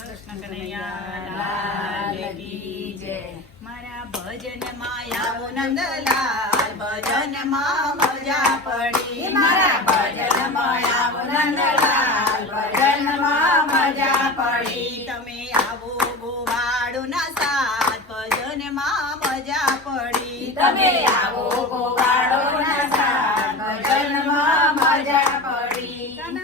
કૃષ્ણ કનૈયા જય. મારા ભજન માયા નંદલાલ ભજનમાં મજા પડી મારા ભજન માયા નંદલાલ, ભજનમાં મજા પડી. તમે આવો ગોવાળોના સાથ ભજનમાં મજા પડી તમે આવો ગોવાળોના સાથ, ભજનમાં મજા પડી. તન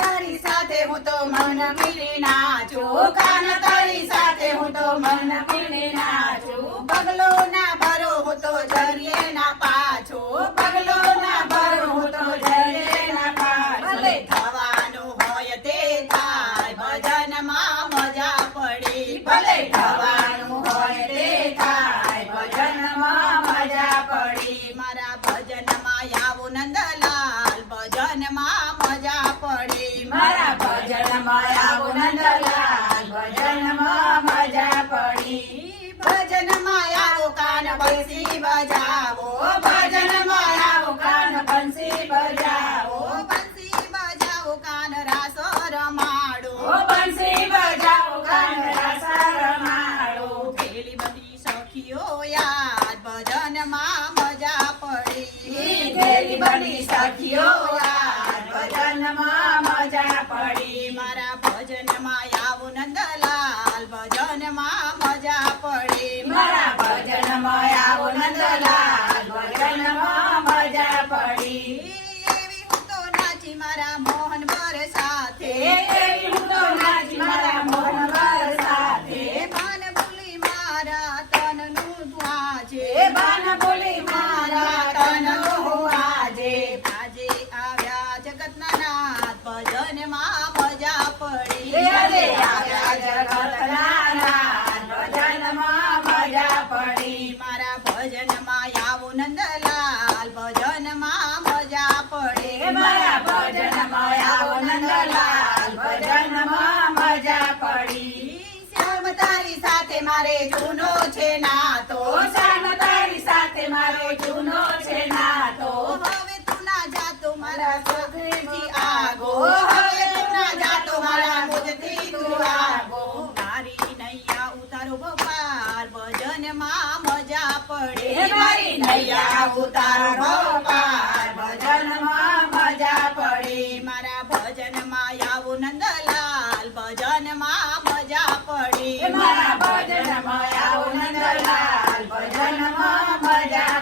તારી સાથે હું તો મન મિલી નાચું કાન તારી સાથે હું તો મન મિલી નાચું પગલો ના ભરો હું તો જરીએ ના પાછો. પગલો ના ભરો હું તો જરીએ ના પાછો થવાનું હોય તે થાય ભજનમાં મજા પડી. ભલે થવાનું હોય તે થાય, ભજનમાં મજા પડી. મારા ભજનમાં આવું નંદલાલ નંદલાલ, ભજનમાં મજા પડી. ભજનમાં આવો કાન બંસી બજાવો ભજનમાં આવો કાન બંસી બજાવો બંસી બજાવો કાન રાસ રમાડો બંસી બજાવો કાન રાસા રમાડો. પેલી બધી સખીઓ યાદ ભજનમાં મજા પડી પેલી બની સખીઓ યાદ, ભજનમાં મજા પડી. ભજનમાં આવો નંદલાલ ભજનમાં મજા પડી મારા ભજનમાં આવો નંદલાલ, ભજનમાં મજા પડી. શ્યામ તારી સાથે મારે જૂનો છે ના તો શ્યામ તારી સાથે મારો જૂનો છે. હવે તું ના જાતો મારા સગથી આગો નૈયા ઉતારો બપાર ભજનમાં મજા પડે મારી નૈયા ઉતારો પાર, ભજનમાં મજા પડી. મારા ભજનમાં આવો નંદલાલ ભજનમાં મજા પડી આવો નંદલાલ, મજા.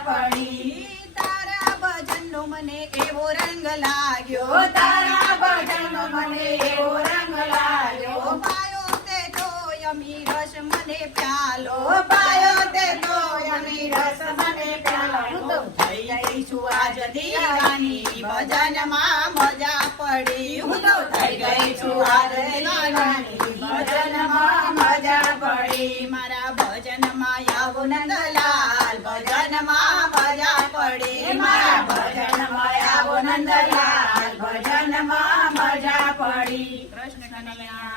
તારા ભજનનો મને એવો રંગ લાગ્યો તારા ભજન મને એવો રંગ લાગ્યો. પાયો તે તો યમી રસ મને પ્યાલો પાયો તે તો યમી રસ મને પ્યાલો. હું તો થઈ ગઈ છું આજ દીવાની ભજનમાં મજા પડી હું તો થઈ ગઈ છું આજ દીવાની, ભજનમાં મજા પડી. મારા ભજનમાં આવો નંદલાલ ભજનમાં મજા પડી મારા ભજનમાં આવો નંદલાલ, ભજનમાં મજા પડી. કૃષ્ણ કનૈયા